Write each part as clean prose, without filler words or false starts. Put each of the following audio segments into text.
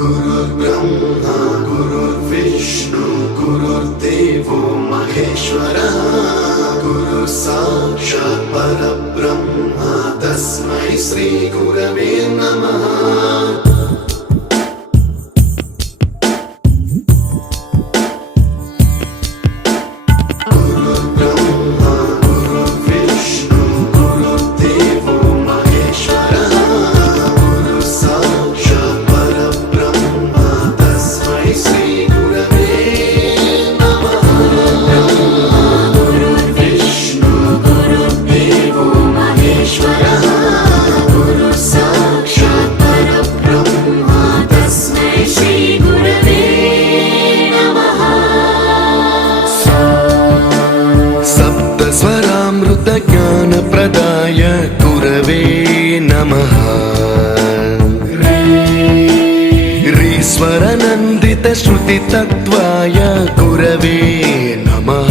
गुरुर्ब्रह्मा गुरुर्विष्णु गुरुर्देवो महेश्वरः गुरु साक्षात् परब्रह्म तस्मै श्री गुरवे नमः। ज्ञान प्रदाय गुरवे नमः। ईश्वर नंदित श्रुति तत्वाय गुरवे नमः।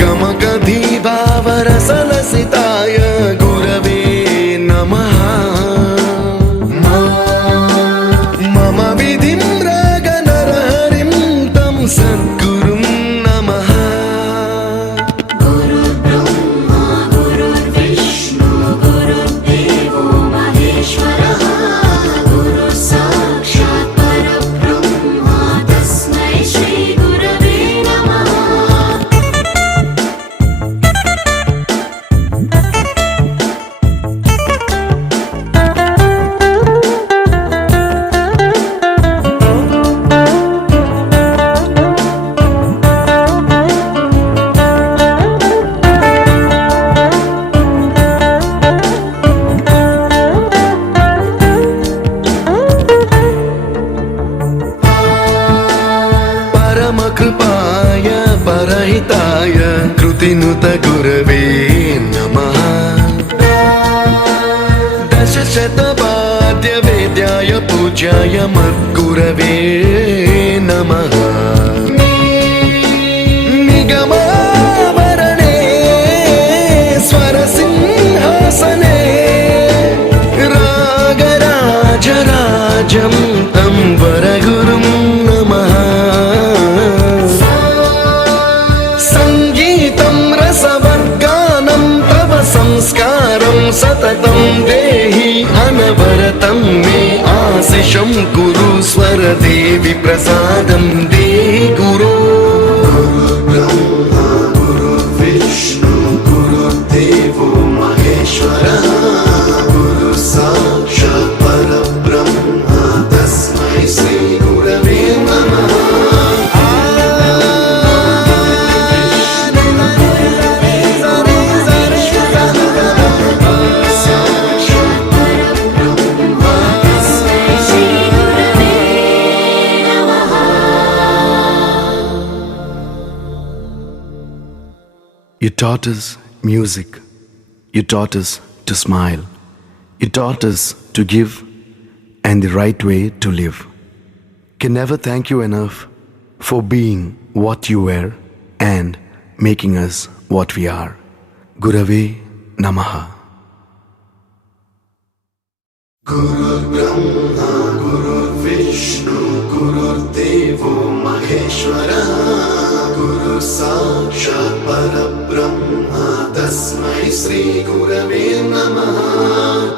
गमगधी भावरसलसिताय गुरवे नमः। मम विधिं रागनरहरिं तं सद्गुरुं नमः। कृपाय परहिताय कृतिनुत गुरवे नमः। दशशतवाद्य वेद्याय पूज्याय मद्गुरवे नमः। निगमावरणे स्वरसिंहासने रागराजराजं तं वरगुरुं नमः। संस्कारं सततं देहि अनवरतं मे आशिषं कुरु स्वरदेवि प्रसादं देहि गुरो। गुरुर्ब्रह्मा गुरुर्विष्णु गुरुर्देवो महेश्वरः गुरु साक्षात् परब्रह्म तस्मै श्री गुरवे नमः। You taught us music. You taught us to smile. You taught us to give and the right way to live. Can never thank you enough for being what you were and making us what we are. Gurave Namaha. गुरुर्ब्रह्मा गुरुर्विष्णु गुरुर्देवो महेश्वरः गुरु साक्षात् परब्रह्म तस्मै श्री गुरवे नमः।